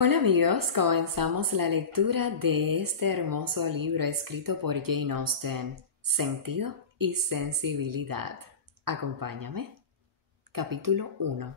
Hola amigos, comenzamos la lectura de este hermoso libro escrito por Jane Austen, Sentido y Sensibilidad. Acompáñame. Capítulo 1.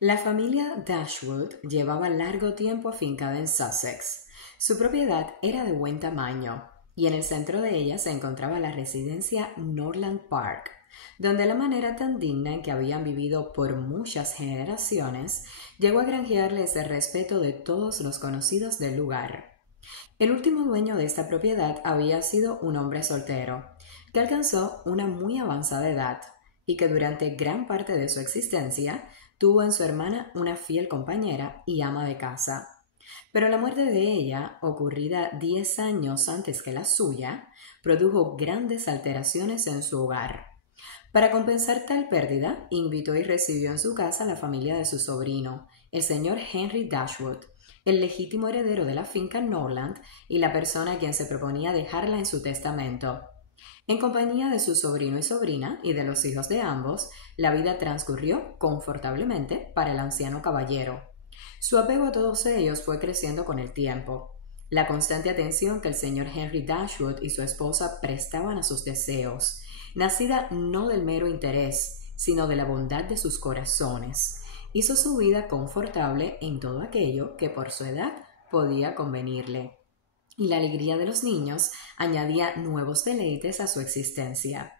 La familia Dashwood llevaba largo tiempo afincada en Sussex. Su propiedad era de buen tamaño, y en el centro de ella se encontraba la residencia Norland Park, donde la manera tan digna en que habían vivido por muchas generaciones llegó a granjearles el respeto de todos los conocidos del lugar. El último dueño de esta propiedad había sido un hombre soltero, que alcanzó una muy avanzada edad y que durante gran parte de su existencia tuvo en su hermana una fiel compañera y ama de casa. Pero la muerte de ella, ocurrida 10 años antes que la suya, produjo grandes alteraciones en su hogar. Para compensar tal pérdida, invitó y recibió en su casa a la familia de su sobrino, el señor Henry Dashwood, el legítimo heredero de la finca Norland y la persona a quien se proponía dejarla en su testamento. En compañía de su sobrino y sobrina y de los hijos de ambos, la vida transcurrió confortablemente para el anciano caballero. Su apego a todos ellos fue creciendo con el tiempo. La constante atención que el señor Henry Dashwood y su esposa prestaban a sus deseos, nacida no del mero interés, sino de la bondad de sus corazones, hizo su vida confortable en todo aquello que por su edad podía convenirle, y la alegría de los niños añadía nuevos deleites a su existencia.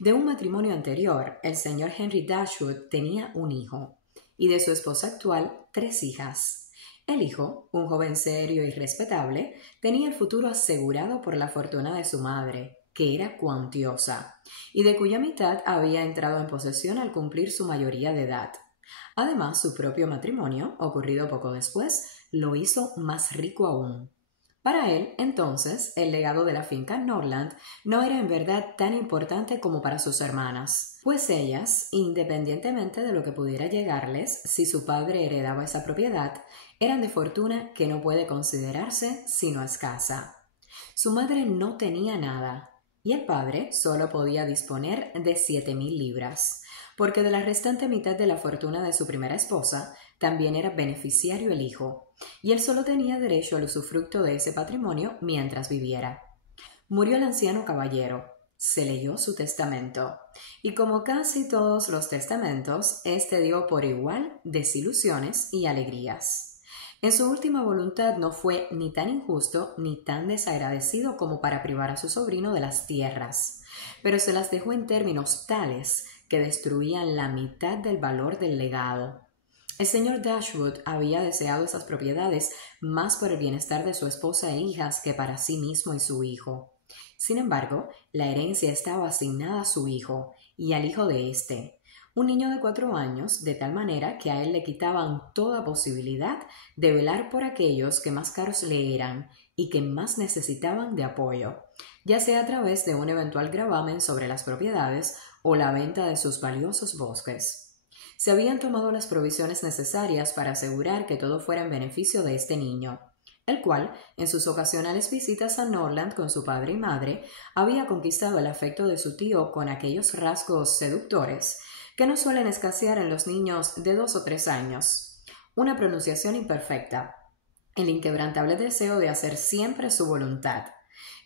De un matrimonio anterior, el señor Henry Dashwood tenía un hijo, y de su esposa actual, 3 hijas. El hijo, un joven serio y respetable, tenía el futuro asegurado por la fortuna de su madre, que era cuantiosa, y de cuya mitad había entrado en posesión al cumplir su mayoría de edad. Además, su propio matrimonio, ocurrido poco después, lo hizo más rico aún. Para él, entonces, el legado de la finca Norland no era en verdad tan importante como para sus hermanas, pues ellas, independientemente de lo que pudiera llegarles si su padre heredaba esa propiedad, eran de fortuna que no puede considerarse sino escasa. Su madre no tenía nada, y el padre solo podía disponer de 7,000 libras, porque de la restante mitad de la fortuna de su primera esposa también era beneficiario el hijo, y él solo tenía derecho al usufructo de ese patrimonio mientras viviera. Murió el anciano caballero, se leyó su testamento, y como casi todos los testamentos, éste dio por igual desilusiones y alegrías. En su última voluntad no fue ni tan injusto ni tan desagradecido como para privar a su sobrino de las tierras, pero se las dejó en términos tales que destruían la mitad del valor del legado. El señor Dashwood había deseado esas propiedades más por el bienestar de su esposa e hijas que para sí mismo y su hijo. Sin embargo, la herencia estaba asignada a su hijo y al hijo de éste, un niño de 4 años, de tal manera que a él le quitaban toda posibilidad de velar por aquellos que más caros le eran y que más necesitaban de apoyo, ya sea a través de un eventual gravamen sobre las propiedades o la venta de sus valiosos bosques. Se habían tomado las provisiones necesarias para asegurar que todo fuera en beneficio de este niño, el cual, en sus ocasionales visitas a Norland con su padre y madre, había conquistado el afecto de su tío con aquellos rasgos seductores que no suelen escasear en los niños de 2 o 3 años. Una pronunciación imperfecta, el inquebrantable deseo de hacer siempre su voluntad,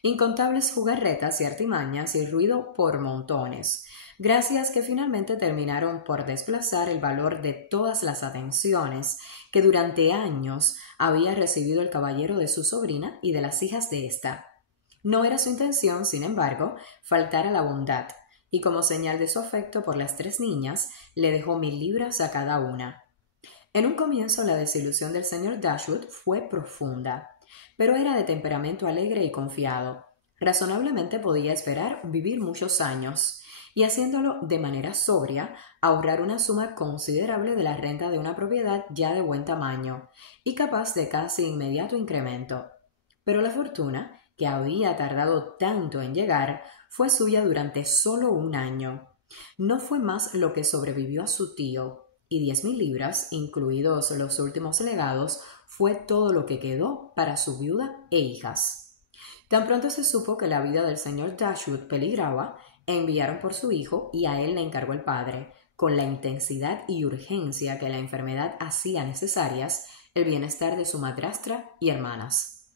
incontables jugarretas y artimañas y ruido por montones, gracias que finalmente terminaron por desplazar el valor de todas las atenciones que durante años había recibido el caballero de su sobrina y de las hijas de ésta. No era su intención, sin embargo, faltar a la bondad, y como señal de su afecto por las 3 niñas, le dejó 1,000 libras a cada una. En un comienzo la desilusión del señor Dashwood fue profunda, pero era de temperamento alegre y confiado. Razonablemente podía esperar vivir muchos años, y haciéndolo de manera sobria, ahorrar una suma considerable de la renta de una propiedad ya de buen tamaño, y capaz de casi inmediato incremento. Pero la fortuna, que había tardado tanto en llegar, fue suya durante solo 1 año. No fue más lo que sobrevivió a su tío, y 10,000 libras, incluidos los últimos legados, fue todo lo que quedó para su viuda e hijas. Tan pronto se supo que la vida del señor Dashwood peligraba, enviaron por su hijo y a él le encargó el padre, con la intensidad y urgencia que la enfermedad hacía necesarias, el bienestar de su madrastra y hermanas.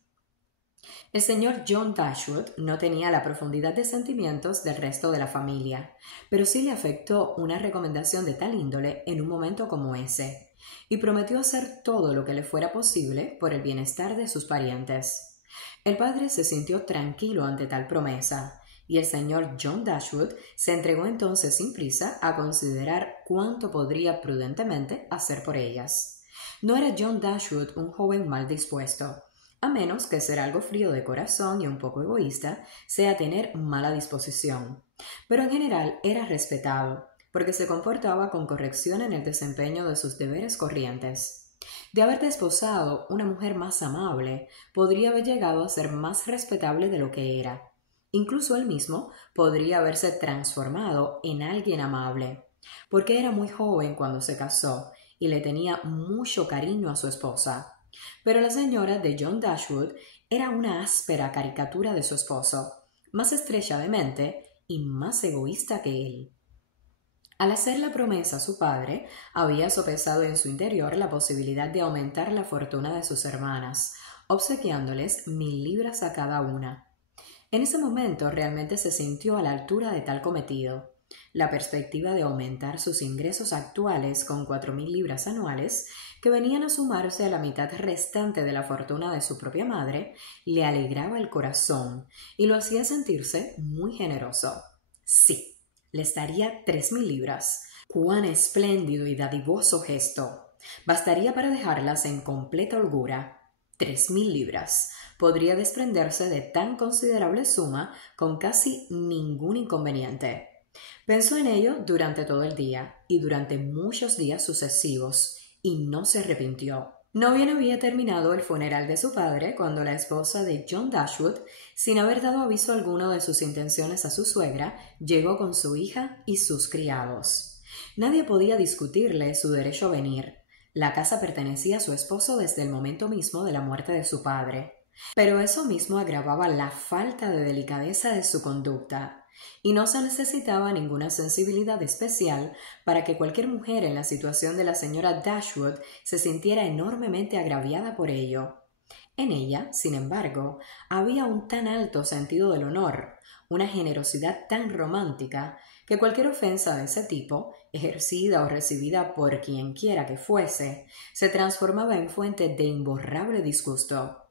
El señor John Dashwood no tenía la profundidad de sentimientos del resto de la familia, pero sí le afectó una recomendación de tal índole en un momento como ese, y prometió hacer todo lo que le fuera posible por el bienestar de sus parientes. El padre se sintió tranquilo ante tal promesa, y el señor John Dashwood se entregó entonces sin prisa a considerar cuánto podría prudentemente hacer por ellas. No era John Dashwood un joven mal dispuesto, a menos que ser algo frío de corazón y un poco egoísta sea tener mala disposición. Pero en general era respetado, porque se comportaba con corrección en el desempeño de sus deberes corrientes. De haber desposado una mujer más amable, podría haber llegado a ser más respetable de lo que era. Incluso él mismo podría haberse transformado en alguien amable, porque era muy joven cuando se casó y le tenía mucho cariño a su esposa. Pero la señora de John Dashwood era una áspera caricatura de su esposo, más estrecha de mente y más egoísta que él. Al hacer la promesa a su padre, había sopesado en su interior la posibilidad de aumentar la fortuna de sus hermanas, obsequiándoles 1000 libras a cada una. En ese momento realmente se sintió a la altura de tal cometido. La perspectiva de aumentar sus ingresos actuales con 4000 libras anuales, que venían a sumarse a la mitad restante de la fortuna de su propia madre, le alegraba el corazón y lo hacía sentirse muy generoso. Sí, les daría 3000 libras. ¡Cuán espléndido y dadivoso gesto! Bastaría para dejarlas en completa holgura. 3000 libras. Podría desprenderse de tan considerable suma con casi ningún inconveniente. Pensó en ello durante todo el día y durante muchos días sucesivos, y no se arrepintió. No bien había terminado el funeral de su padre cuando la esposa de John Dashwood, sin haber dado aviso alguno de sus intenciones a su suegra, llegó con su hija y sus criados. Nadie podía discutirle su derecho a venir. La casa pertenecía a su esposo desde el momento mismo de la muerte de su padre. Pero eso mismo agravaba la falta de delicadeza de su conducta, y no se necesitaba ninguna sensibilidad especial para que cualquier mujer en la situación de la señora Dashwood se sintiera enormemente agraviada por ello. En ella, sin embargo, había un tan alto sentido del honor, una generosidad tan romántica, que cualquier ofensa de ese tipo, ejercida o recibida por quien quiera que fuese, se transformaba en fuente de imborrable disgusto.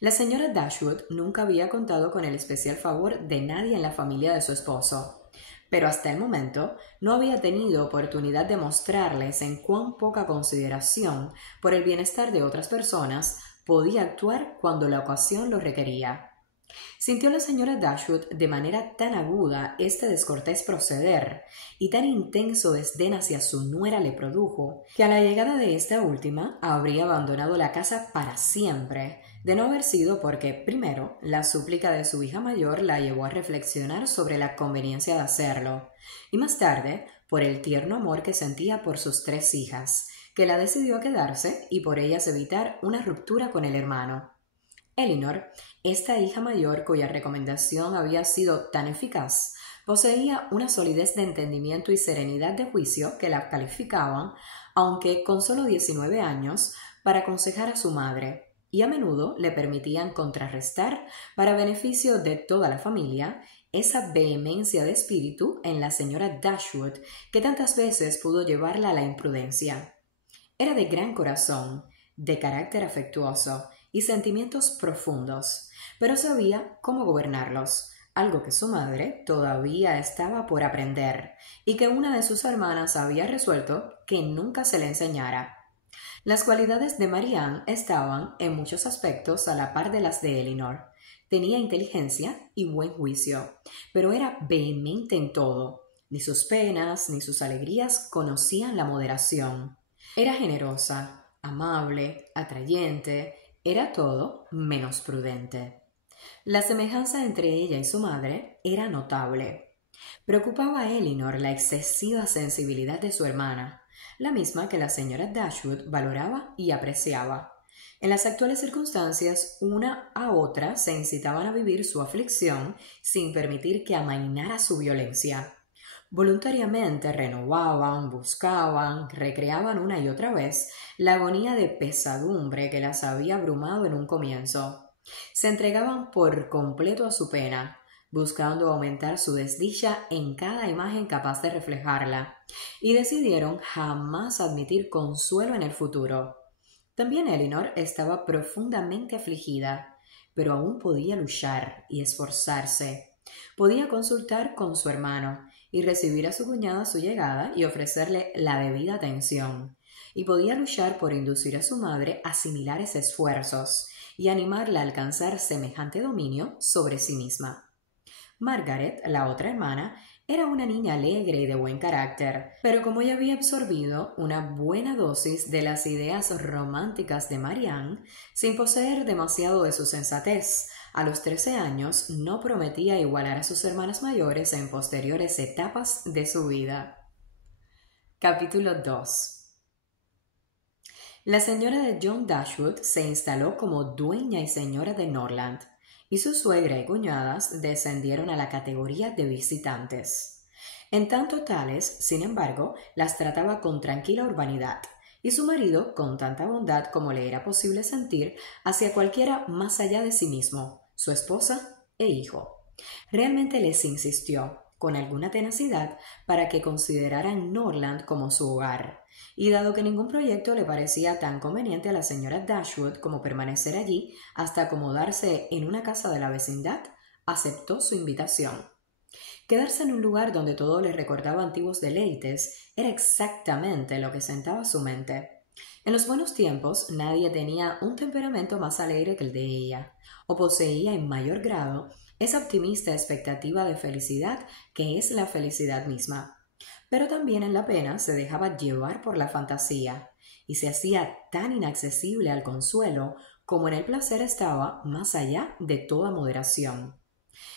La señora Dashwood nunca había contado con el especial favor de nadie en la familia de su esposo, pero hasta el momento no había tenido oportunidad de mostrarles en cuán poca consideración por el bienestar de otras personas podía actuar cuando la ocasión lo requería. Sintió la señora Dashwood de manera tan aguda este descortés proceder y tan intenso desdén hacia su nuera le produjo, que a la llegada de esta última habría abandonado la casa para siempre, de no haber sido porque, primero, la súplica de su hija mayor la llevó a reflexionar sobre la conveniencia de hacerlo, y más tarde, por el tierno amor que sentía por sus 3 hijas, que la decidió a quedarse y por ellas evitar una ruptura con el hermano. Elinor, esta hija mayor cuya recomendación había sido tan eficaz, poseía una solidez de entendimiento y serenidad de juicio que la calificaban, aunque con solo 19 años, para aconsejar a su madre, y a menudo le permitían contrarrestar, para beneficio de toda la familia, esa vehemencia de espíritu en la señora Dashwood que tantas veces pudo llevarla a la imprudencia. Era de gran corazón, de carácter afectuoso y sentimientos profundos, pero sabía cómo gobernarlos, algo que su madre todavía estaba por aprender y que una de sus hermanas había resuelto que nunca se le enseñara. Las cualidades de Marianne estaban, en muchos aspectos, a la par de las de Elinor. Tenía inteligencia y buen juicio, pero era vehemente en todo. Ni sus penas ni sus alegrías conocían la moderación. Era generosa, amable, atrayente, era todo menos prudente. La semejanza entre ella y su madre era notable. Preocupaba a Elinor la excesiva sensibilidad de su hermana, la misma que la señora Dashwood valoraba y apreciaba. En las actuales circunstancias, una a otra se incitaban a vivir su aflicción sin permitir que amainara su violencia. Voluntariamente renovaban, buscaban, recreaban una y otra vez la agonía de pesadumbre que las había abrumado en un comienzo. Se entregaban por completo a su pena, buscando aumentar su desdicha en cada imagen capaz de reflejarla, y decidieron jamás admitir consuelo en el futuro. También Elinor estaba profundamente afligida, pero aún podía luchar y esforzarse. Podía consultar con su hermano y recibir a su cuñada a su llegada y ofrecerle la debida atención. Y podía luchar por inducir a su madre a similares esfuerzos y animarla a alcanzar semejante dominio sobre sí misma. Margaret, la otra hermana, era una niña alegre y de buen carácter, pero como ella había absorbido una buena dosis de las ideas románticas de Marianne, sin poseer demasiado de su sensatez, a los 13 años no prometía igualar a sus hermanas mayores en posteriores etapas de su vida. Capítulo 2. La señora de John Dashwood se instaló como dueña y señora de Norland, y su suegra y cuñadas descendieron a la categoría de visitantes. En tanto tales, sin embargo, las trataba con tranquila urbanidad, y su marido con tanta bondad como le era posible sentir hacia cualquiera más allá de sí mismo, su esposa e hijo. Realmente les insistió, con alguna tenacidad, para que consideraran Norland como su hogar, y dado que ningún proyecto le parecía tan conveniente a la señora Dashwood como permanecer allí hasta acomodarse en una casa de la vecindad, aceptó su invitación. Quedarse en un lugar donde todo le recordaba antiguos deleites era exactamente lo que sentaba su mente. En los buenos tiempos nadie tenía un temperamento más alegre que el de ella, o poseía en mayor grado esa optimista expectativa de felicidad que es la felicidad misma. Pero también en la pena se dejaba llevar por la fantasía, y se hacía tan inaccesible al consuelo como en el placer estaba más allá de toda moderación.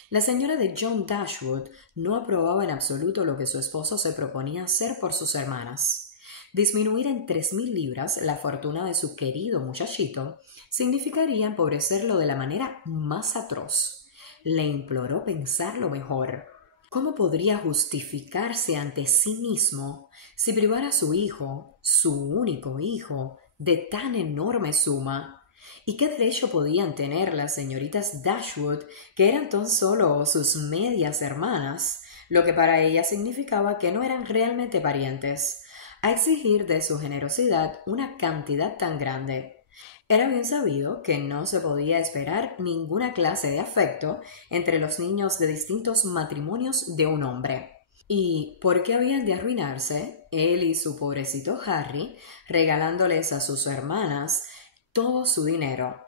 La señora de John Dashwood no aprobaba en absoluto lo que su esposo se proponía hacer por sus hermanas. Disminuir en 3,000 libras la fortuna de su querido muchachito significaría empobrecerlo de la manera más atroz. Le imploró pensarlo mejor. ¿Cómo podría justificarse ante sí mismo si privara a su hijo, su único hijo, de tan enorme suma? ¿Y qué derecho podían tener las señoritas Dashwood, que eran tan solo sus medias hermanas, lo que para ellas significaba que no eran realmente parientes, a exigir de su generosidad una cantidad tan grande? Era bien sabido que no se podía esperar ninguna clase de afecto entre los niños de distintos matrimonios de un hombre. ¿Y por qué habían de arruinarse él y su pobrecito Harry, regalándoles a sus hermanas todo su dinero?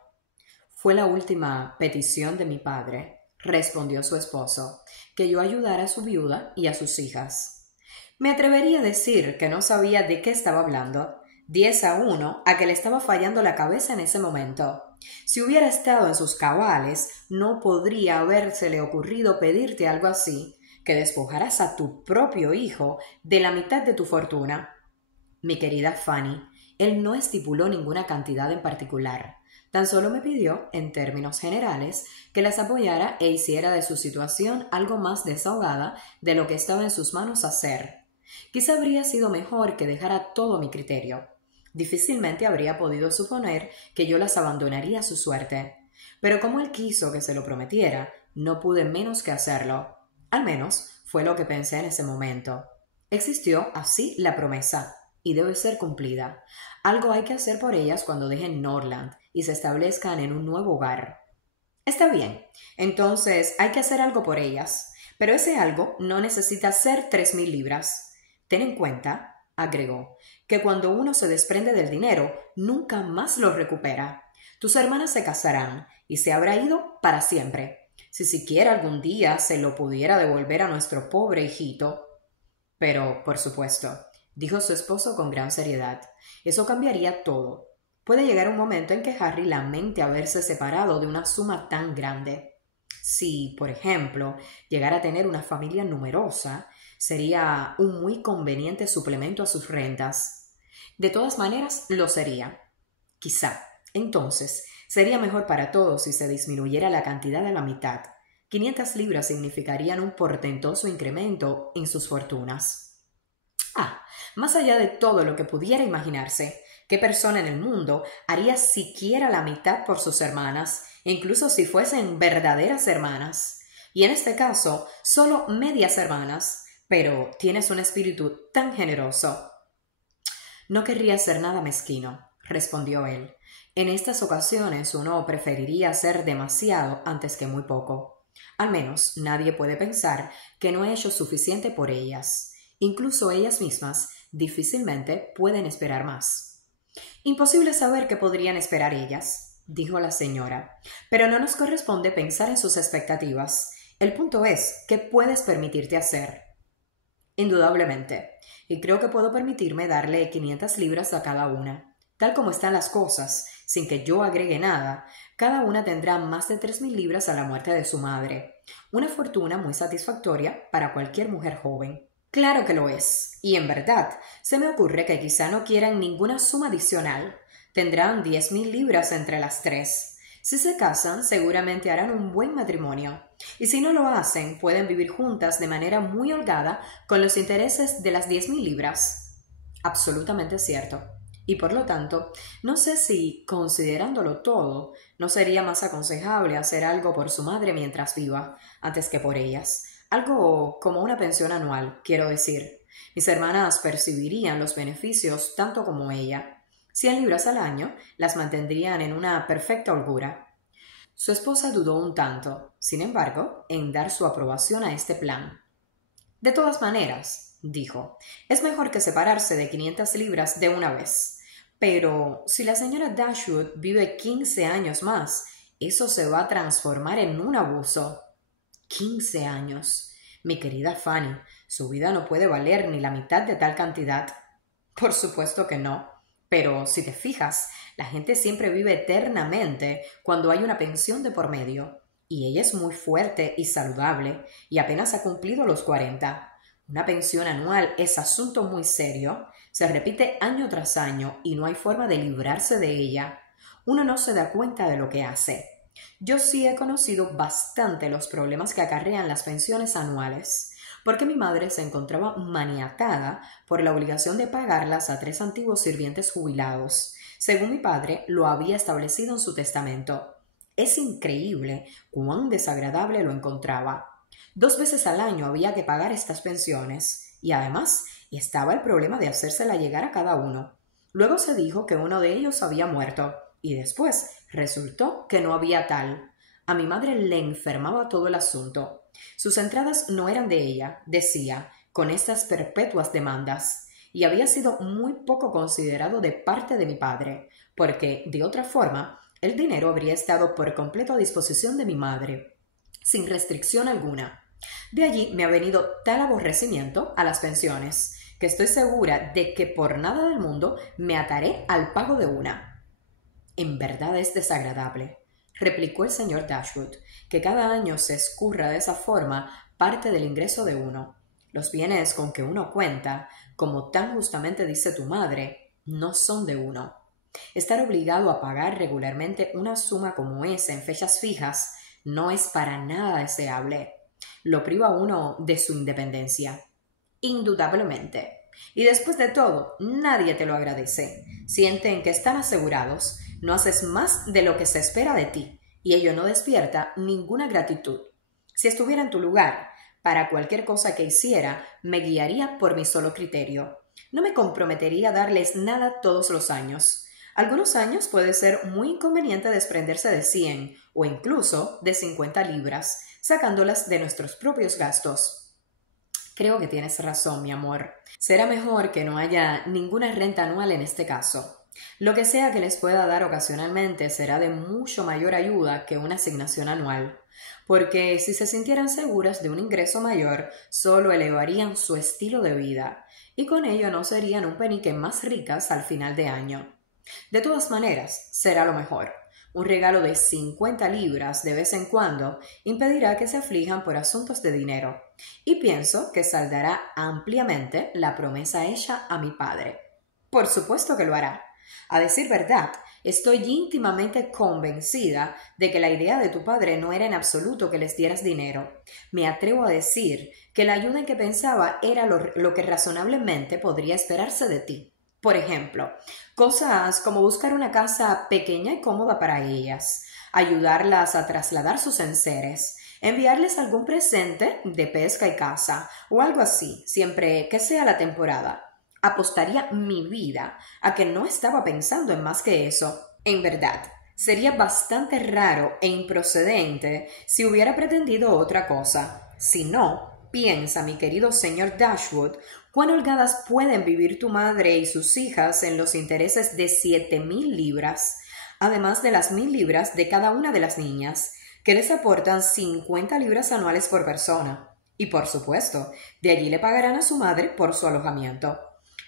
Fue la última petición de mi padre, respondió su esposo, que yo ayudara a su viuda y a sus hijas. Me atrevería a decir que no sabía de qué estaba hablando. 10-1 a que le estaba fallando la cabeza en ese momento. Si hubiera estado en sus cabales, no podría habérsele ocurrido pedirte algo así, que despojaras a tu propio hijo de la mitad de tu fortuna. Mi querida Fanny, él no estipuló ninguna cantidad en particular. Tan solo me pidió, en términos generales, que las apoyara e hiciera de su situación algo más desahogada de lo que estaba en sus manos hacer. Quizá habría sido mejor que dejara todo a mi criterio. Difícilmente habría podido suponer que yo las abandonaría a su suerte. Pero como él quiso que se lo prometiera, no pude menos que hacerlo. Al menos fue lo que pensé en ese momento. Existió así la promesa, y debe ser cumplida. Algo hay que hacer por ellas cuando dejen Norland y se establezcan en un nuevo hogar. Está bien, entonces hay que hacer algo por ellas, pero ese algo no necesita ser 3,000 libras. Ten en cuenta, agregó, que cuando uno se desprende del dinero, nunca más lo recupera. Tus hermanas se casarán y se habrá ido para siempre. Si siquiera algún día se lo pudiera devolver a nuestro pobre hijito. Pero, por supuesto, dijo su esposo con gran seriedad, eso cambiaría todo. Puede llegar un momento en que Harry lamente haberse separado de una suma tan grande. Si, por ejemplo, llegara a tener una familia numerosa, sería un muy conveniente suplemento a sus rentas. De todas maneras, lo sería. Quizá, entonces, sería mejor para todos si se disminuyera la cantidad a la mitad. 500 libras significarían un portentoso incremento en sus fortunas. Más allá de todo lo que pudiera imaginarse, ¿qué persona en el mundo haría siquiera la mitad por sus hermanas, incluso si fuesen verdaderas hermanas? Y en este caso, solo medias hermanas, pero tienes un espíritu tan generoso. No querría hacer nada mezquino, respondió él. En estas ocasiones uno preferiría hacer demasiado antes que muy poco. Al menos nadie puede pensar que no he hecho suficiente por ellas. Incluso ellas mismas difícilmente pueden esperar más. Imposible saber qué podrían esperar ellas, dijo la señora, pero no nos corresponde pensar en sus expectativas. El punto es, ¿qué puedes permitirte hacer? Indudablemente, y creo que puedo permitirme darle 500 libras a cada una. Tal como están las cosas, sin que yo agregue nada, cada una tendrá más de 3,000 libras a la muerte de su madre. Una fortuna muy satisfactoria para cualquier mujer joven. Claro que lo es, y en verdad, se me ocurre que quizá no quieran ninguna suma adicional. Tendrán 10,000 libras entre las tres. Si se casan, seguramente harán un buen matrimonio. Y si no lo hacen, pueden vivir juntas de manera muy holgada con los intereses de las 10,000 libras. Absolutamente cierto. Y por lo tanto, no sé si, considerándolo todo, no sería más aconsejable hacer algo por su madre mientras viva, antes que por ellas. Algo como una pensión anual, quiero decir. Mis hermanas percibirían los beneficios tanto como ella. 100 libras al año las mantendrían en una perfecta holgura. Su esposa dudó un tanto, sin embargo, en dar su aprobación a este plan. De todas maneras, dijo, es mejor que separarse de 500 libras de una vez. Pero si la señora Dashwood vive 15 años más, eso se va a transformar en un abuso. 15 años. Mi querida Fanny, su vida no puede valer ni la mitad de tal cantidad. Por supuesto que no. Pero si te fijas, la gente siempre vive eternamente cuando hay una pensión de por medio. Y ella es muy fuerte y saludable, y apenas ha cumplido los 40. Una pensión anual es asunto muy serio, se repite año tras año y no hay forma de librarse de ella. Uno no se da cuenta de lo que hace. Yo sí he conocido bastante los problemas que acarrean las pensiones anuales, porque mi madre se encontraba maniatada por la obligación de pagarlas a 3 antiguos sirvientes jubilados, según mi padre lo había establecido en su testamento. Es increíble cuán desagradable lo encontraba. 2 veces al año había que pagar estas pensiones, y además estaba el problema de hacérsela llegar a cada uno. Luego se dijo que uno de ellos había muerto, y después resultó que no había tal. A mi madre le enfermaba todo el asunto. Sus entradas no eran de ella, decía, con estas perpetuas demandas, y había sido muy poco considerado de parte de mi padre, porque, de otra forma, el dinero habría estado por completo a disposición de mi madre, sin restricción alguna. De allí me ha venido tal aborrecimiento a las pensiones, que estoy segura de que por nada del mundo me ataré al pago de una. En verdad es desagradable, replicó el señor Dashwood, que cada año se escurra de esa forma parte del ingreso de uno. Los bienes con que uno cuenta, como tan justamente dice tu madre, no son de uno. Estar obligado a pagar regularmente una suma como esa en fechas fijas no es para nada deseable. Lo priva a uno de su independencia. Indudablemente. Y después de todo, nadie te lo agradece. Sienten que están asegurados. No haces más de lo que se espera de ti, y ello no despierta ninguna gratitud. Si estuviera en tu lugar, para cualquier cosa que hiciera, me guiaría por mi solo criterio. No me comprometería a darles nada todos los años. Algunos años puede ser muy inconveniente desprenderse de 100 o incluso de 50 libras, sacándolas de nuestros propios gastos. Creo que tienes razón, mi amor. Será mejor que no haya ninguna renta anual en este caso. Lo que sea que les pueda dar ocasionalmente será de mucho mayor ayuda que una asignación anual, porque si se sintieran seguras de un ingreso mayor, solo elevarían su estilo de vida, y con ello no serían un penique más ricas al final de año. De todas maneras, será lo mejor. Un regalo de 50 libras de vez en cuando impedirá que se aflijan por asuntos de dinero, y pienso que saldará ampliamente la promesa hecha a mi padre. Por supuesto que lo hará. A decir verdad, Estoy íntimamente convencida de que la idea de tu padre no era en absoluto que les dieras dinero. Me atrevo a decir que la ayuda en que pensaba era lo que razonablemente podría esperarse de ti. Por ejemplo, cosas como buscar una casa pequeña y cómoda para ellas, ayudarlas a trasladar sus enseres, enviarles algún presente de pesca y caza o algo así, siempre que sea la temporada. Apostaría mi vida a que no estaba pensando en más que eso. En verdad, sería bastante raro e improcedente si hubiera pretendido otra cosa. Si no, piensa, mi querido señor Dashwood, cuán holgadas pueden vivir tu madre y sus hijas en los intereses de 7,000 libras, además de las 1,000 libras de cada una de las niñas, que les aportan 50 libras anuales por persona. Y por supuesto, de allí le pagarán a su madre por su alojamiento.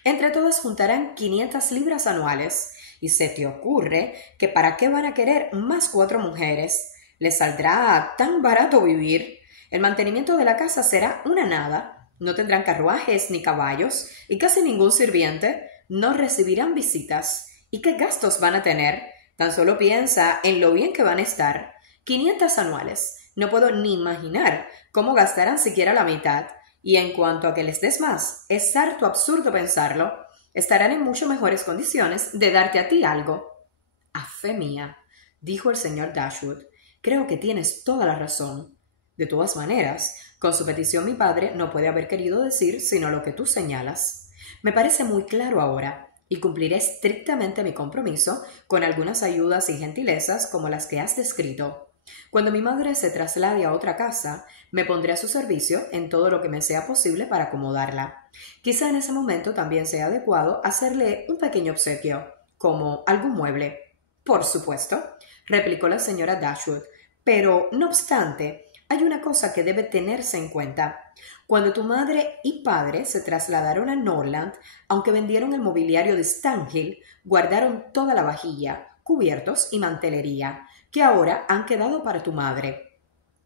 Entre todas juntarán 500 libras anuales. ¿Y se te ocurre que para qué van a querer más 4 mujeres? ¿Les saldrá tan barato vivir? El mantenimiento de la casa será una nada. No tendrán carruajes ni caballos y casi ningún sirviente. No recibirán visitas. ¿Y qué gastos van a tener? Tan solo piensa en lo bien que van a estar. 500 anuales. No puedo ni imaginar cómo gastarán siquiera la mitad. Y en cuanto a que les des más, es harto absurdo pensarlo. Estarán en mucho mejores condiciones de darte a ti algo. A fe mía, dijo el señor Dashwood, creo que tienes toda la razón. De todas maneras, con su petición mi padre no puede haber querido decir sino lo que tú señalas. Me parece muy claro ahora, y cumpliré estrictamente mi compromiso con algunas ayudas y gentilezas como las que has descrito. Cuando mi madre se traslade a otra casa, me pondré a su servicio en todo lo que me sea posible para acomodarla. Quizá en ese momento también sea adecuado hacerle un pequeño obsequio, como algún mueble. Por supuesto, replicó la señora Dashwood, pero, no obstante, hay una cosa que debe tenerse en cuenta. Cuando tu madre y padre se trasladaron a Norland, aunque vendieron el mobiliario de Stanhill, guardaron toda la vajilla, cubiertos y mantelería, que ahora han quedado para tu madre.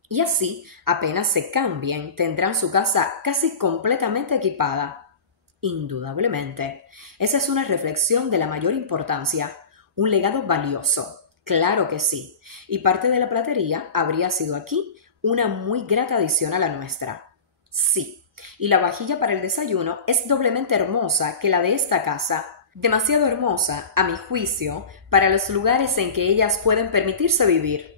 Y así, apenas se cambien, tendrán su casa casi completamente equipada. Indudablemente, esa es una reflexión de la mayor importancia, un legado valioso, claro que sí, y parte de la platería habría sido aquí una muy grata adición a la nuestra. Sí, y la vajilla para el desayuno es doblemente hermosa que la de esta casa, demasiado hermosa, a mi juicio, para los lugares en que ellas pueden permitirse vivir.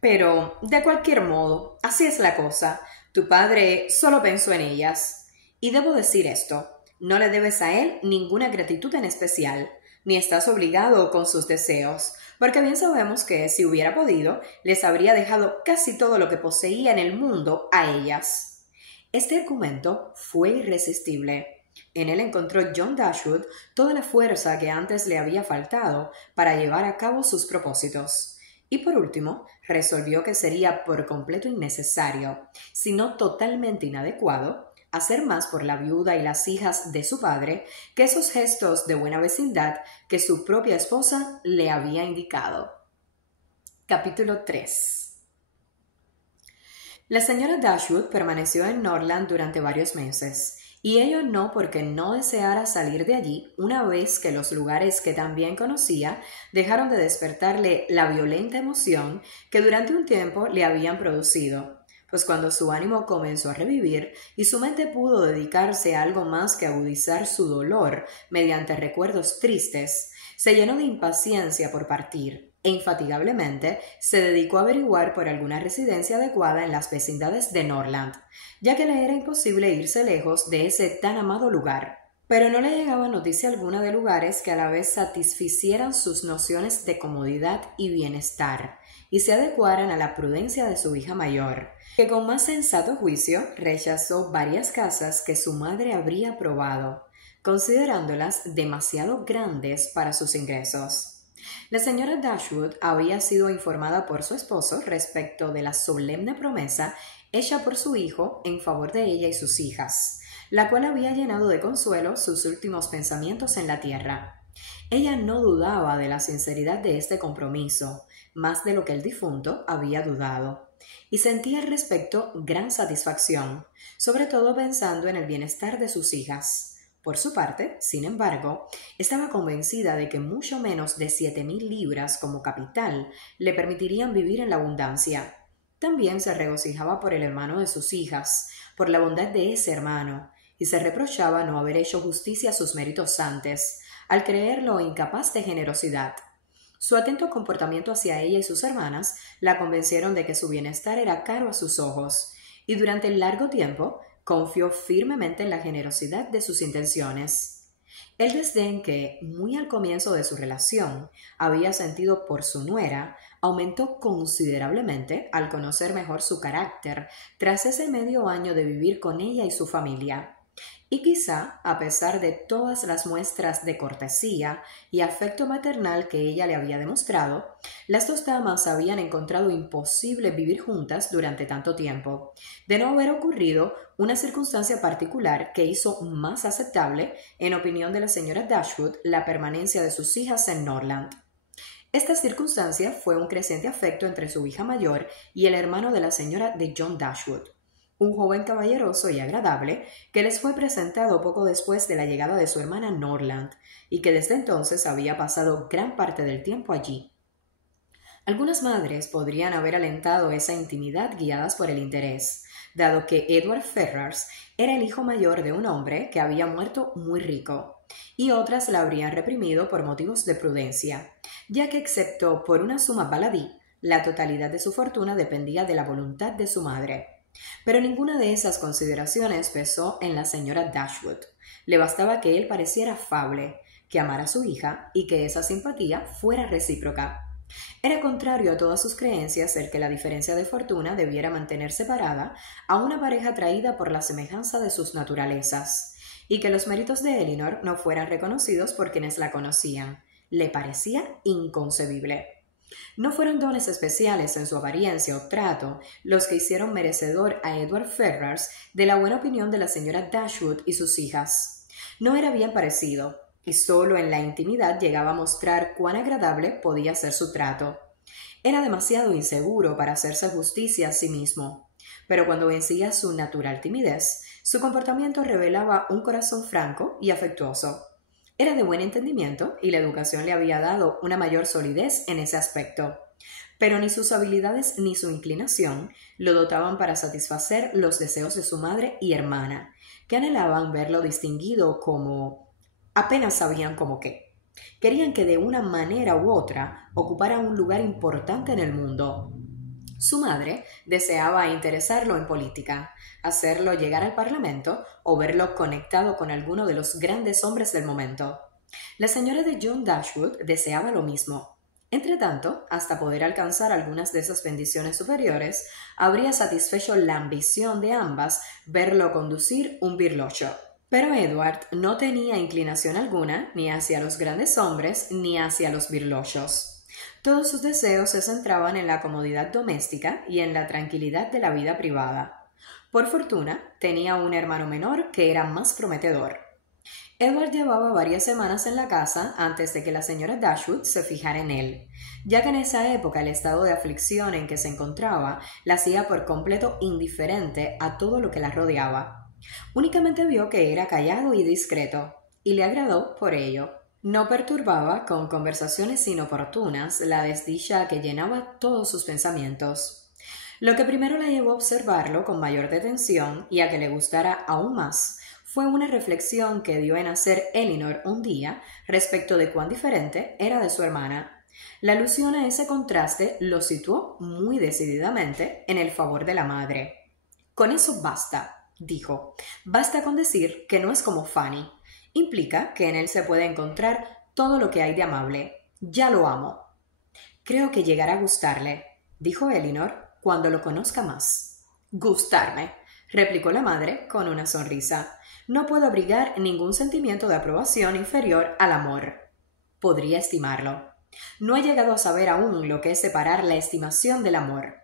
Pero, de cualquier modo, así es la cosa. Tu padre solo pensó en ellas. Y debo decir esto, no le debes a él ninguna gratitud en especial, ni estás obligado con sus deseos, porque bien sabemos que, si hubiera podido, les habría dejado casi todo lo que poseía en el mundo a ellas. Este argumento fue irresistible. En él encontró John Dashwood toda la fuerza que antes le había faltado para llevar a cabo sus propósitos. Y por último, resolvió que sería por completo innecesario, si no totalmente inadecuado, hacer más por la viuda y las hijas de su padre que esos gestos de buena vecindad que su propia esposa le había indicado. Capítulo 3. La señora Dashwood permaneció en Norland durante varios meses, y ello no porque no deseara salir de allí una vez que los lugares que tan bien conocía dejaron de despertarle la violenta emoción que durante un tiempo le habían producido, pues cuando su ánimo comenzó a revivir y su mente pudo dedicarse a algo más que agudizar su dolor mediante recuerdos tristes, se llenó de impaciencia por partir e infatigablemente se dedicó a averiguar por alguna residencia adecuada en las vecindades de Norland, ya que le era imposible irse lejos de ese tan amado lugar. Pero no le llegaba noticia alguna de lugares que a la vez satisficieran sus nociones de comodidad y bienestar, y se adecuaran a la prudencia de su hija mayor, que con más sensato juicio rechazó varias casas que su madre habría aprobado, considerándolas demasiado grandes para sus ingresos. La señora Dashwood había sido informada por su esposo respecto de la solemne promesa hecha por su hijo en favor de ella y sus hijas, la cual había llenado de consuelo sus últimos pensamientos en la tierra. Ella no dudaba de la sinceridad de este compromiso, más de lo que el difunto había dudado, y sentía al respecto gran satisfacción, sobre todo pensando en el bienestar de sus hijas. Por su parte, sin embargo, estaba convencida de que mucho menos de 7,000 libras como capital le permitirían vivir en la abundancia. También se regocijaba por el hermano de sus hijas, por la bondad de ese hermano, y se reprochaba no haber hecho justicia a sus méritos antes, al creerlo incapaz de generosidad. Su atento comportamiento hacia ella y sus hermanas la convencieron de que su bienestar era caro a sus ojos, y durante largo tiempo confió firmemente en la generosidad de sus intenciones. El desdén que, muy al comienzo de su relación, había sentido por su nuera, aumentó considerablemente al conocer mejor su carácter tras ese medio año de vivir con ella y su familia. Y quizá, a pesar de todas las muestras de cortesía y afecto maternal que ella le había demostrado, las dos damas habían encontrado imposible vivir juntas durante tanto tiempo, de no haber ocurrido una circunstancia particular que hizo más aceptable, en opinión de la señora Dashwood, la permanencia de sus hijas en Norland. Esta circunstancia fue un creciente afecto entre su hija mayor y el hermano de la señora de John Dashwood, un joven caballeroso y agradable que les fue presentado poco después de la llegada de su hermana Norland y que desde entonces había pasado gran parte del tiempo allí. Algunas madres podrían haber alentado esa intimidad guiadas por el interés, dado que Edward Ferrars era el hijo mayor de un hombre que había muerto muy rico, y otras la habrían reprimido por motivos de prudencia, ya que excepto por una suma baladí, la totalidad de su fortuna dependía de la voluntad de su madre. Pero ninguna de esas consideraciones pesó en la señora Dashwood. Le bastaba que él pareciera afable, que amara a su hija y que esa simpatía fuera recíproca. Era contrario a todas sus creencias el que la diferencia de fortuna debiera mantener separada a una pareja atraída por la semejanza de sus naturalezas, y que los méritos de Elinor no fueran reconocidos por quienes la conocían. Le parecía inconcebible. No fueron dones especiales en su apariencia o trato los que hicieron merecedor a Edward Ferrars de la buena opinión de la señora Dashwood y sus hijas. No era bien parecido, y solo en la intimidad llegaba a mostrar cuán agradable podía ser su trato. Era demasiado inseguro para hacerse justicia a sí mismo, pero cuando vencía su natural timidez, su comportamiento revelaba un corazón franco y afectuoso. Era de buen entendimiento y la educación le había dado una mayor solidez en ese aspecto, pero ni sus habilidades ni su inclinación lo dotaban para satisfacer los deseos de su madre y hermana, que anhelaban verlo distinguido como apenas sabían cómo qué. Querían que de una manera u otra ocupara un lugar importante en el mundo. Su madre deseaba interesarlo en política, hacerlo llegar al Parlamento o verlo conectado con alguno de los grandes hombres del momento. La señora de John Dashwood deseaba lo mismo. Entretanto, hasta poder alcanzar algunas de esas bendiciones superiores, habría satisfecho la ambición de ambas verlo conducir un birlocho. Pero Edward no tenía inclinación alguna ni hacia los grandes hombres ni hacia los birlochos. Todos sus deseos se centraban en la comodidad doméstica y en la tranquilidad de la vida privada. Por fortuna, tenía un hermano menor que era más prometedor. Edward llevaba varias semanas en la casa antes de que la señora Dashwood se fijara en él, ya que en esa época el estado de aflicción en que se encontraba la hacía por completo indiferente a todo lo que la rodeaba. Únicamente vio que era callado y discreto, y le agradó por ello. No perturbaba con conversaciones inoportunas la desdicha que llenaba todos sus pensamientos. Lo que primero la llevó a observarlo con mayor detención y a que le gustara aún más fue una reflexión que dio en hacer Elinor un día respecto de cuán diferente era de su hermana. La alusión a ese contraste lo situó muy decididamente en el favor de la madre. «Con eso basta», dijo. «Basta con decir que no es como Fanny. Implica que en él se puede encontrar todo lo que hay de amable. Ya lo amo». «Creo que llegará a gustarle», dijo Elinor, «cuando lo conozca más». «Gustarme», replicó la madre con una sonrisa. «No puedo abrigar ningún sentimiento de aprobación inferior al amor. Podría estimarlo. No he llegado a saber aún lo que es separar la estimación del amor».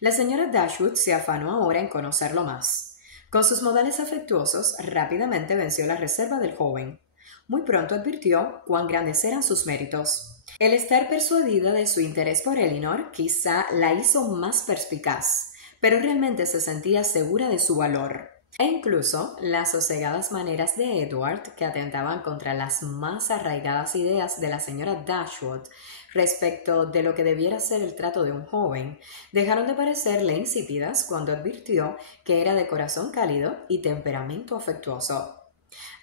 La señora Dashwood se afanó ahora en conocerlo más. Con sus modales afectuosos, rápidamente venció la reserva del joven. Muy pronto advirtió cuán grandes eran sus méritos. El estar persuadida de su interés por Elinor quizá la hizo más perspicaz, pero realmente se sentía segura de su valor. e incluso las sosegadas maneras de Edward, que atentaban contra las más arraigadas ideas de la señora Dashwood respecto de lo que debiera ser el trato de un joven, dejaron de parecerle insípidas cuando advirtió que era de corazón cálido y temperamento afectuoso.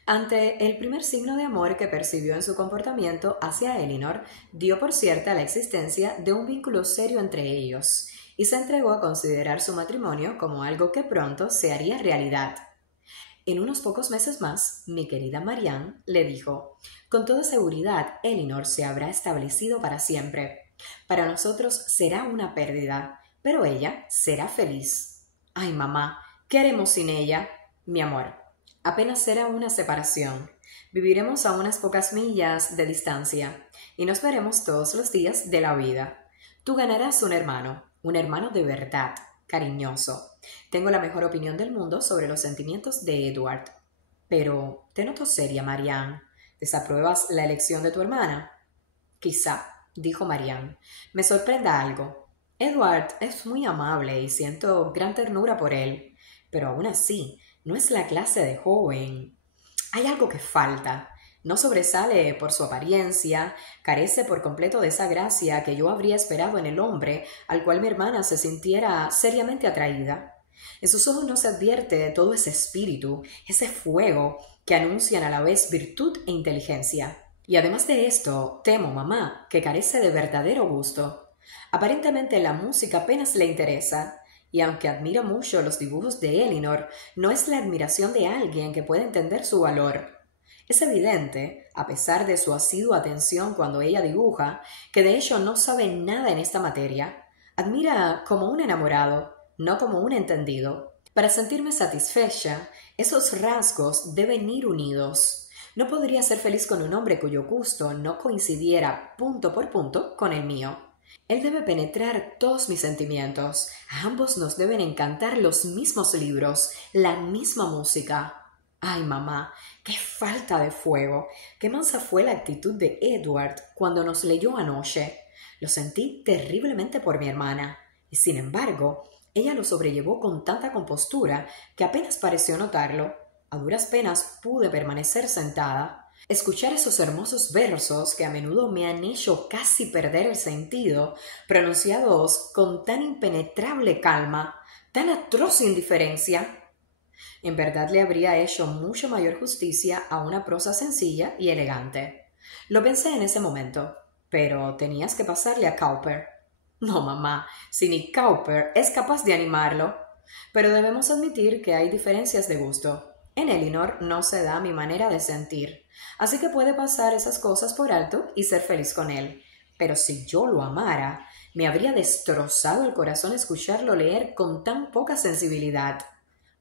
Ante el primer signo de amor que percibió en su comportamiento hacia Elinor, dio por cierta la existencia de un vínculo serio entre ellos, y se entregó a considerar su matrimonio como algo que pronto se haría realidad. En unos pocos meses más, mi querida Marianne le dijo: «Con toda seguridad, Elinor se habrá establecido para siempre. Para nosotros será una pérdida, pero ella será feliz. Ay, mamá, ¿qué haremos sin ella? Mi amor, apenas será una separación. Viviremos a unas pocas millas de distancia y nos veremos todos los días de la vida. Tú ganarás un hermano de verdad, cariñoso. Tengo la mejor opinión del mundo sobre los sentimientos de Edward. Pero te noto seria, Marianne. ¿Desapruebas la elección de tu hermana?» «Quizá», dijo Marianne, «me sorprenda algo. Edward es muy amable y siento gran ternura por él, pero aún así no es la clase de joven. Hay algo que falta. No sobresale por su apariencia, carece por completo de esa gracia que yo habría esperado en el hombre al cual mi hermana se sintiera seriamente atraída. En sus ojos no se advierte todo ese espíritu, ese fuego que anuncian a la vez virtud e inteligencia. Y además de esto, temo, mamá, que carece de verdadero gusto. Aparentemente la música apenas le interesa, y aunque admira mucho los dibujos de Elinor, no es la admiración de alguien que pueda entender su valor. Es evidente, a pesar de su asidua atención cuando ella dibuja, que de hecho no sabe nada en esta materia. Admira como un enamorado, no como un entendido. Para sentirme satisfecha, esos rasgos deben ir unidos. No podría ser feliz con un hombre cuyo gusto no coincidiera punto por punto con el mío. Él debe penetrar todos mis sentimientos. A ambos nos deben encantar los mismos libros, la misma música. Ay, mamá, qué falta de fuego. Qué mansa fue la actitud de Edward cuando nos leyó anoche. Lo sentí terriblemente por mi hermana, y sin embargo, ella lo sobrellevó con tanta compostura que apenas pareció notarlo. A duras penas pude permanecer sentada. Escuchar esos hermosos versos que a menudo me han hecho casi perder el sentido, pronunciados con tan impenetrable calma, tan atroz indiferencia. En verdad le habría hecho mucho mayor justicia a una prosa sencilla y elegante. Lo pensé en ese momento, pero tenías que pasarle a Cowper. No, mamá, si ni Cowper es capaz de animarlo. Pero debemos admitir que hay diferencias de gusto. En Elinor no se da mi manera de sentir, así que puede pasar esas cosas por alto y ser feliz con él. Pero si yo lo amara, me habría destrozado el corazón escucharlo leer con tan poca sensibilidad.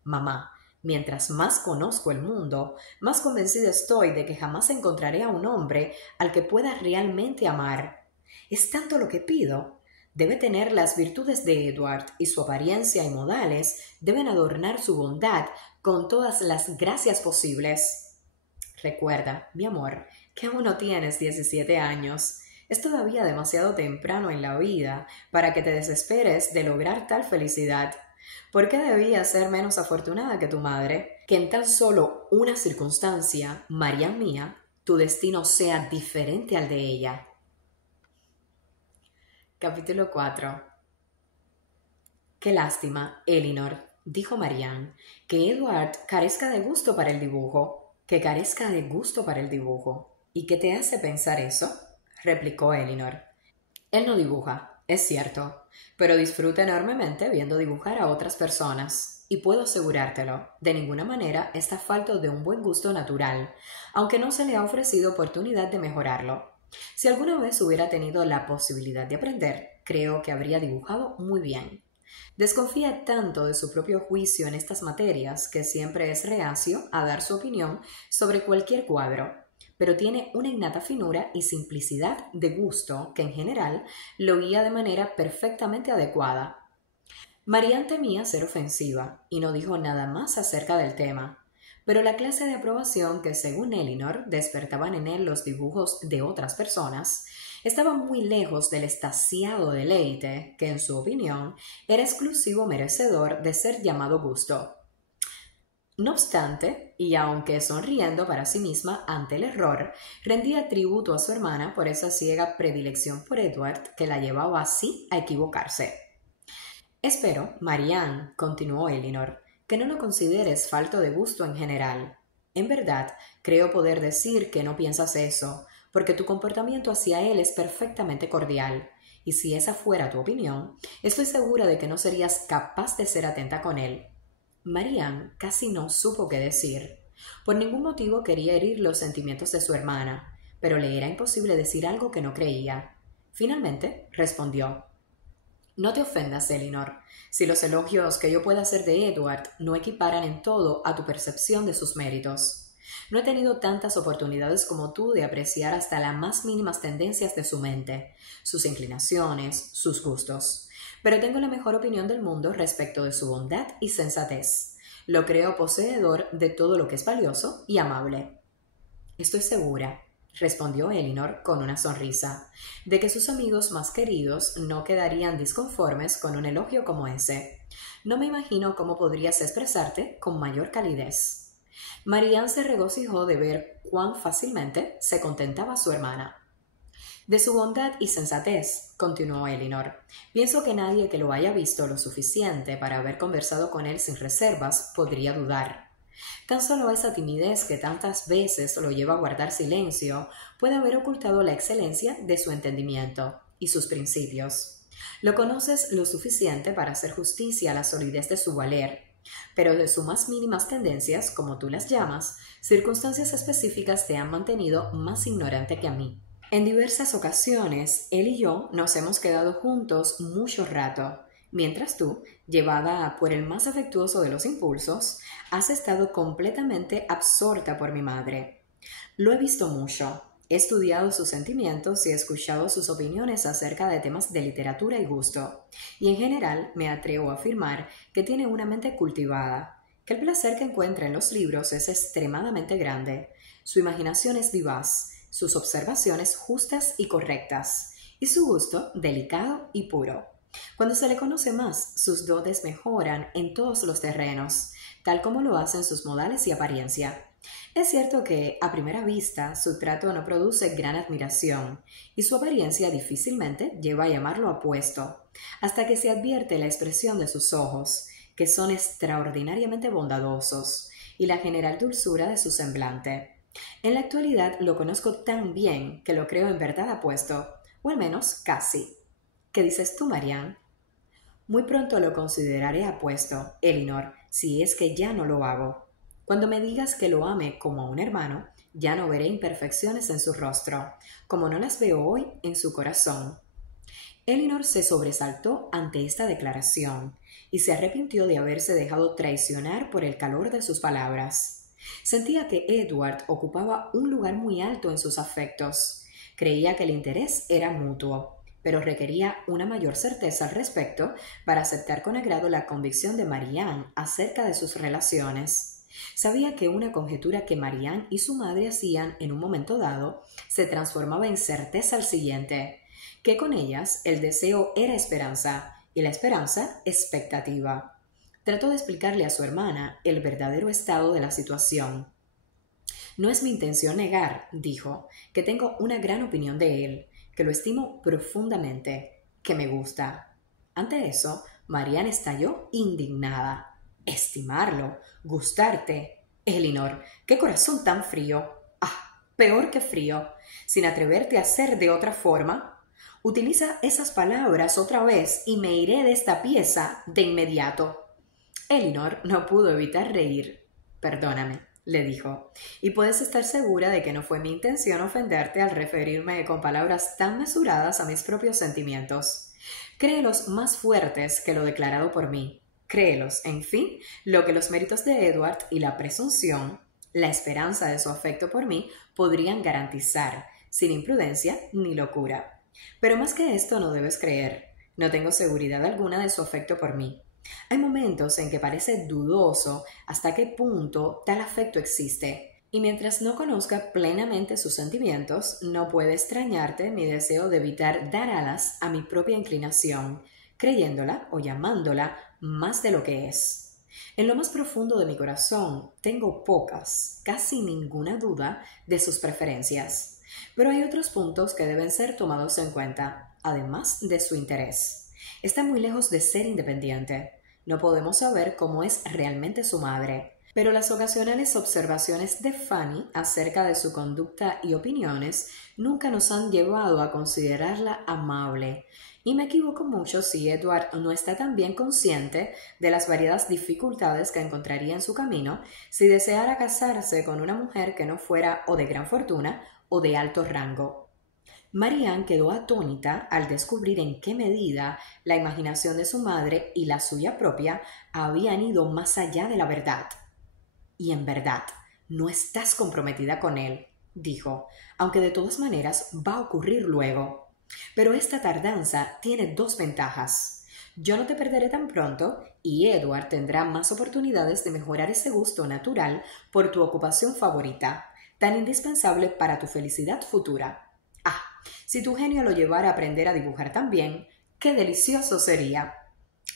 Mamá, mientras más conozco el mundo, más convencida estoy de que jamás encontraré a un hombre al que pueda realmente amar. Es tanto lo que pido. Debe tener las virtudes de Edward y su apariencia y modales deben adornar su bondad con todas las gracias posibles. Recuerda, mi amor, que aún no tienes 17 años. Es todavía demasiado temprano en la vida para que te desesperes de lograr tal felicidad. ¿Por qué debía ser menos afortunada que tu madre? Que en tan solo una circunstancia, María mía, tu destino sea diferente al de ella. Capítulo 4. Qué lástima, Elinor, dijo Marianne, que Edward carezca de gusto para el dibujo. Que carezca de gusto para el dibujo. ¿Y qué te hace pensar eso?, replicó Elinor. Él no dibuja, es cierto, pero disfruta enormemente viendo dibujar a otras personas. Y puedo asegurártelo, de ninguna manera está falto de un buen gusto natural, aunque no se le ha ofrecido oportunidad de mejorarlo. Si alguna vez hubiera tenido la posibilidad de aprender, creo que habría dibujado muy bien. Desconfía tanto de su propio juicio en estas materias que siempre es reacio a dar su opinión sobre cualquier cuadro, pero tiene una innata finura y simplicidad de gusto que en general lo guía de manera perfectamente adecuada. Marianne temía ser ofensiva y no dijo nada más acerca del tema, pero la clase de aprobación que según Elinor despertaban en él los dibujos de otras personas estaba muy lejos del extasiado deleite que, en su opinión, era exclusivo merecedor de ser llamado gusto. No obstante, y aunque sonriendo para sí misma ante el error, rendía tributo a su hermana por esa ciega predilección por Edward que la llevaba así a equivocarse. Espero, Marianne, continuó Elinor, que no lo consideres falto de gusto en general. En verdad, creo poder decir que no piensas eso, porque tu comportamiento hacia él es perfectamente cordial, y si esa fuera tu opinión, estoy segura de que no serías capaz de ser atenta con él. Marianne casi no supo qué decir. Por ningún motivo quería herir los sentimientos de su hermana, pero le era imposible decir algo que no creía. Finalmente, respondió: No te ofendas, Elinor, si los elogios que yo pueda hacer de Edward no equiparan en todo a tu percepción de sus méritos. No he tenido tantas oportunidades como tú de apreciar hasta las más mínimas tendencias de su mente, sus inclinaciones, sus gustos, pero tengo la mejor opinión del mundo respecto de su bondad y sensatez. Lo creo poseedor de todo lo que es valioso y amable. Estoy segura, respondió Elinor con una sonrisa, de que sus amigos más queridos no quedarían disconformes con un elogio como ese. No me imagino cómo podrías expresarte con mayor calidez. Marianne se regocijó de ver cuán fácilmente se contentaba su hermana. De su bondad y sensatez, continuó Elinor, pienso que nadie que lo haya visto lo suficiente para haber conversado con él sin reservas podría dudar. Tan solo esa timidez que tantas veces lo lleva a guardar silencio puede haber ocultado la excelencia de su entendimiento y sus principios. Lo conoces lo suficiente para hacer justicia a la solidez de su valer, pero de sus más mínimas tendencias, como tú las llamas, circunstancias específicas te han mantenido más ignorante que a mí. En diversas ocasiones, él y yo nos hemos quedado juntos mucho rato, mientras tú, llevada por el más afectuoso de los impulsos, has estado completamente absorta por mi madre. Lo he visto mucho, he estudiado sus sentimientos y he escuchado sus opiniones acerca de temas de literatura y gusto, y en general me atrevo a afirmar que tiene una mente cultivada, que el placer que encuentra en los libros es extremadamente grande, su imaginación es vivaz, sus observaciones justas y correctas, y su gusto delicado y puro. Cuando se le conoce más, sus dotes mejoran en todos los terrenos, tal como lo hacen sus modales y apariencia. Es cierto que, a primera vista, su trato no produce gran admiración, y su apariencia difícilmente lleva a llamarlo apuesto, hasta que se advierte la expresión de sus ojos, que son extraordinariamente bondadosos, y la general dulzura de su semblante. En la actualidad lo conozco tan bien que lo creo en verdad apuesto, o al menos casi. ¿Qué dices tú, Marianne? Muy pronto lo consideraré apuesto, Elinor, si es que ya no lo hago. Cuando me digas que lo ame como a un hermano, ya no veré imperfecciones en su rostro, como no las veo hoy en su corazón. Elinor se sobresaltó ante esta declaración y se arrepintió de haberse dejado traicionar por el calor de sus palabras. Sentía que Edward ocupaba un lugar muy alto en sus afectos. Creía que el interés era mutuo, pero requería una mayor certeza al respecto para aceptar con agrado la convicción de Marianne acerca de sus relaciones. Sabía que una conjetura que Marianne y su madre hacían en un momento dado se transformaba en certeza al siguiente, que con ellas el deseo era esperanza y la esperanza expectativa. Trató de explicarle a su hermana el verdadero estado de la situación. No es mi intención negar, dijo, que tengo una gran opinión de él, que lo estimo profundamente, que me gusta. Ante eso, Marianne estalló indignada. ¿Estimarlo? ¿Gustarte? Elinor, qué corazón tan frío. Ah, peor que frío. Sin atreverte a ser de otra forma. Utiliza esas palabras otra vez y me iré de esta pieza de inmediato. Elinor no pudo evitar reír. Perdóname, le dijo, y puedes estar segura de que no fue mi intención ofenderte al referirme con palabras tan mesuradas a mis propios sentimientos. Créelos más fuertes que lo declarado por mí. Créelos, en fin, lo que los méritos de Edward y la presunción, la esperanza de su afecto por mí, podrían garantizar, sin imprudencia ni locura. Pero más que esto no debes creer. No tengo seguridad alguna de su afecto por mí. Hay momentos en que parece dudoso hasta qué punto tal afecto existe, y mientras no conozca plenamente sus sentimientos, no puede extrañarte mi deseo de evitar dar alas a mi propia inclinación, creyéndola o llamándola más de lo que es. En lo más profundo de mi corazón tengo pocas, casi ninguna duda de sus preferencias, pero hay otros puntos que deben ser tomados en cuenta, además de su interés. Está muy lejos de ser independiente. No podemos saber cómo es realmente su madre, pero las ocasionales observaciones de Fanny acerca de su conducta y opiniones nunca nos han llevado a considerarla amable, y me equivoco mucho si Edward no está también consciente de las variadas dificultades que encontraría en su camino si deseara casarse con una mujer que no fuera o de gran fortuna o de alto rango. Marianne quedó atónita al descubrir en qué medida la imaginación de su madre y la suya propia habían ido más allá de la verdad. Y en verdad, no estás comprometida con él, dijo, aunque de todas maneras va a ocurrir luego. Pero esta tardanza tiene dos ventajas. Yo no te perderé tan pronto y Edward tendrá más oportunidades de mejorar ese gusto natural por tu ocupación favorita, tan indispensable para tu felicidad futura. Ah, si tu genio lo llevara a aprender a dibujar también, ¡qué delicioso sería!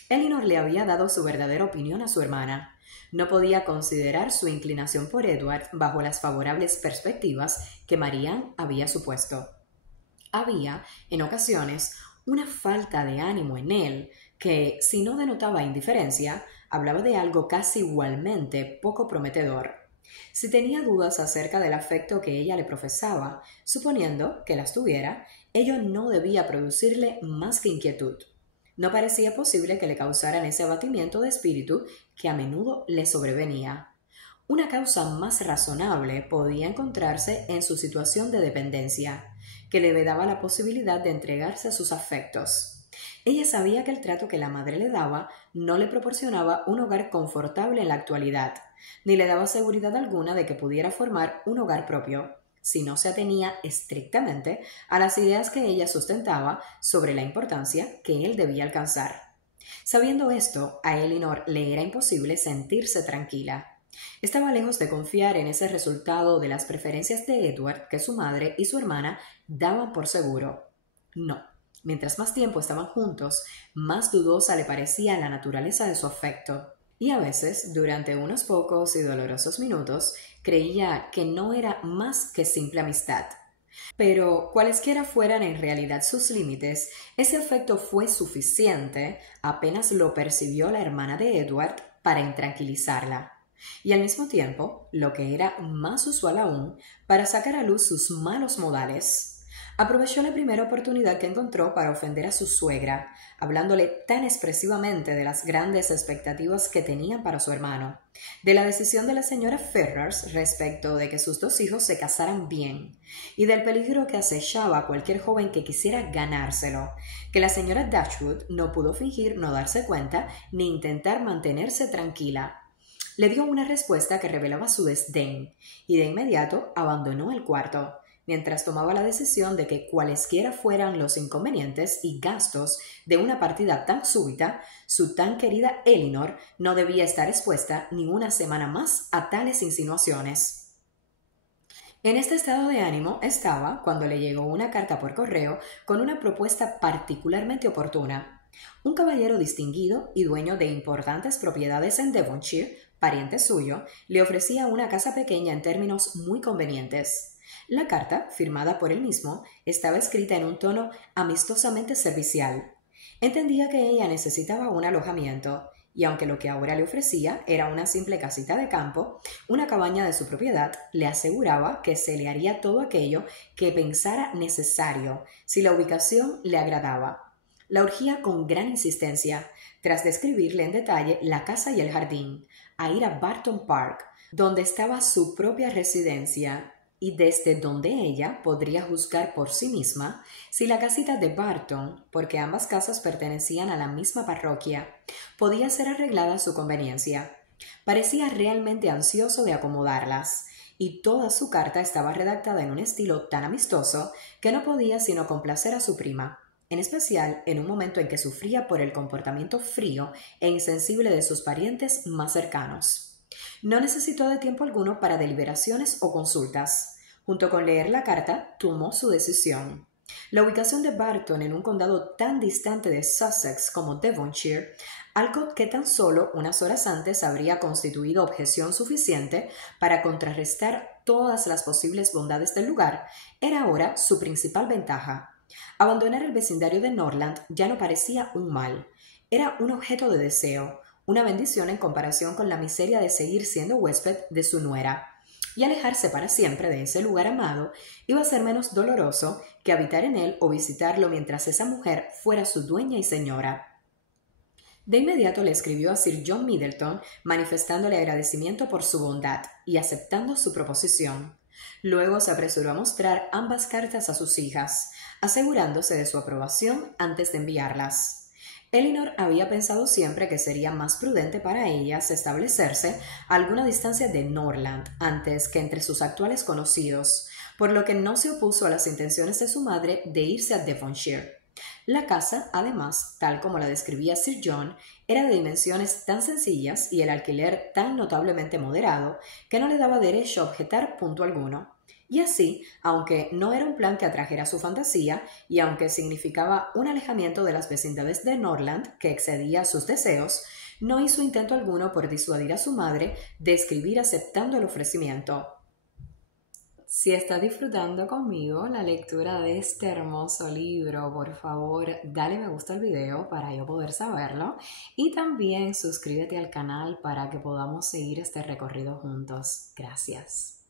Elinor le había dado su verdadera opinión a su hermana. No podía considerar su inclinación por Edward bajo las favorables perspectivas que Marianne había supuesto. Había, en ocasiones, una falta de ánimo en él que, si no denotaba indiferencia, hablaba de algo casi igualmente poco prometedor. Si tenía dudas acerca del afecto que ella le profesaba, suponiendo que las tuviera, ello no debía producirle más que inquietud. No parecía posible que le causaran ese abatimiento de espíritu que a menudo le sobrevenía. Una causa más razonable podía encontrarse en su situación de dependencia, que le vedaba la posibilidad de entregarse a sus afectos. Ella sabía que el trato que la madre le daba no le proporcionaba un hogar confortable en la actualidad, ni le daba seguridad alguna de que pudiera formar un hogar propio, si no se atenía estrictamente a las ideas que ella sustentaba sobre la importancia que él debía alcanzar. Sabiendo esto, a Elinor le era imposible sentirse tranquila. Estaba lejos de confiar en ese resultado de las preferencias de Edward que su madre y su hermana daban por seguro. No, mientras más tiempo estaban juntos, más dudosa le parecía la naturaleza de su afecto. Y a veces, durante unos pocos y dolorosos minutos, creía que no era más que simple amistad. Pero, cualesquiera fueran en realidad sus límites, ese afecto fue suficiente, apenas lo percibió la hermana de Edward, para intranquilizarla. Y al mismo tiempo, lo que era más usual aún, para sacar a luz sus malos modales. Aprovechó la primera oportunidad que encontró para ofender a su suegra, hablándole tan expresivamente de las grandes expectativas que tenían para su hermano, de la decisión de la señora Ferrars respecto de que sus dos hijos se casaran bien, y del peligro que acechaba a cualquier joven que quisiera ganárselo, que la señora Dashwood no pudo fingir no darse cuenta ni intentar mantenerse tranquila. Le dio una respuesta que revelaba su desdén, y de inmediato abandonó el cuarto, mientras tomaba la decisión de que cualesquiera fueran los inconvenientes y gastos de una partida tan súbita, su tan querida Elinor no debía estar expuesta ni una semana más a tales insinuaciones. En este estado de ánimo estaba cuando le llegó una carta por correo con una propuesta particularmente oportuna. Un caballero distinguido y dueño de importantes propiedades en Devonshire, pariente suyo, le ofrecía una casa pequeña en términos muy convenientes. La carta, firmada por él mismo, estaba escrita en un tono amistosamente servicial. Entendía que ella necesitaba un alojamiento, y aunque lo que ahora le ofrecía era una simple casita de campo, una cabaña de su propiedad, le aseguraba que se le haría todo aquello que pensara necesario, si la ubicación le agradaba. La urgía con gran insistencia, tras describirle en detalle la casa y el jardín, a ir a Barton Park, donde estaba su propia residencia, y desde donde ella podría juzgar por sí misma si la casita de Barton, porque ambas casas pertenecían a la misma parroquia, podía ser arreglada a su conveniencia. Parecía realmente ansioso de acomodarlas, y toda su carta estaba redactada en un estilo tan amistoso que no podía sino complacer a su prima, en especial en un momento en que sufría por el comportamiento frío e insensible de sus parientes más cercanos. No necesitó de tiempo alguno para deliberaciones o consultas. Junto con leer la carta, tomó su decisión. La ubicación de Barton en un condado tan distante de Sussex como Devonshire, algo que tan solo unas horas antes habría constituido objeción suficiente para contrarrestar todas las posibles bondades del lugar, era ahora su principal ventaja. Abandonar el vecindario de Norland ya no parecía un mal, era un objeto de deseo, una bendición en comparación con la miseria de seguir siendo huésped de su nuera. Y alejarse para siempre de ese lugar amado iba a ser menos doloroso que habitar en él o visitarlo mientras esa mujer fuera su dueña y señora. De inmediato le escribió a Sir John Middleton manifestándole agradecimiento por su bondad y aceptando su proposición. Luego se apresuró a mostrar ambas cartas a sus hijas, asegurándose de su aprobación antes de enviarlas. Elinor había pensado siempre que sería más prudente para ellas establecerse a alguna distancia de Norland antes que entre sus actuales conocidos, por lo que no se opuso a las intenciones de su madre de irse a Devonshire. La casa, además, tal como la describía Sir John, era de dimensiones tan sencillas y el alquiler tan notablemente moderado que no le daba derecho a objetar punto alguno. Y así, aunque no era un plan que atrajera su fantasía y aunque significaba un alejamiento de las vecindades de Norland que excedía sus deseos, no hizo intento alguno por disuadir a su madre de escribir aceptando el ofrecimiento. Si estás disfrutando conmigo la lectura de este hermoso libro, por favor, dale me gusta al video para yo poder saberlo y también suscríbete al canal para que podamos seguir este recorrido juntos. Gracias.